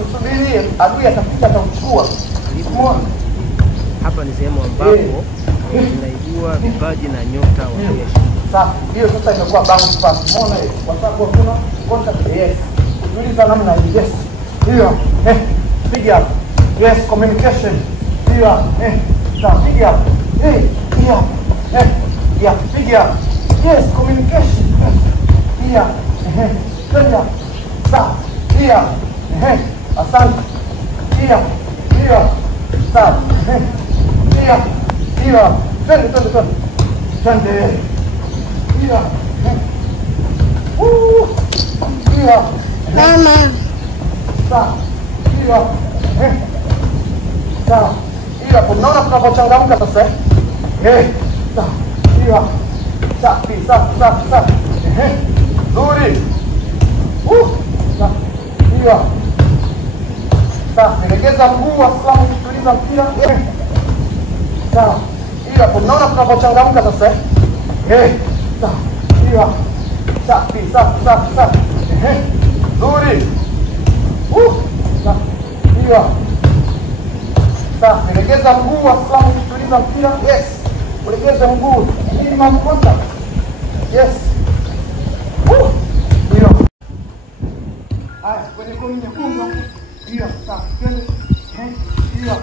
Tusubiri adui atakuja atauchukua. Hapa ni sehemu ambapo tunaibua vipaji na nyota wa jeshi. Sasa hiyo sasa imekuwa bounce pass. Umeona hiyo? Kwa sababu kuna contact. Yes. Tuliza namna hii. Yes. Hiyo. Piga hapo. Yes, communication. Hiyo. Sawa, piga hapo. Hiyo. Yeah, piga. Yes, communication. Hiyo. Piga. Sawa. Hiyo. Asante. Hiyo. Sawa. Hiyo. Twende. Hiyo. Hiyo. Mama. Sawa. Hiyo. Sawa. Hiyo. Unaona tunapochangamka sasa? Sawa. Hiyo. Safi. Nzuri. Hiyo. Safi. Legeza mguu Waislamu kutuliza mpira. Sawa. Hiyo. Unaona tunapochangamka sasa? Sawa. Hiyo. Safi. Nzuri. Hiyo. Safi. Legeza mguu Waislamu kutuliza mpira. Yes. Ulegeze mguu. Minimum contact. Yes. Hiyo. Haya, kwenye koni nyekundu. Hiyo. Safi. Twende. Hiyo.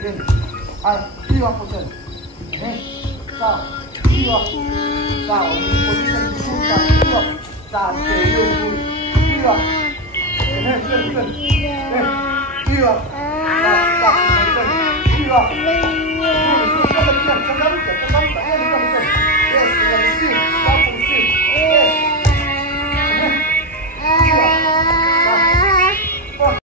Twende. Haya, hiyo hapo tena. Sawa. Hiyo. Sawa. Unaposition kushuka. Hiyo. Sawa. Hiyo nzuri. Hiyo. Twende. Hiyo. Sawa. Hiyo. Changamka. Yes,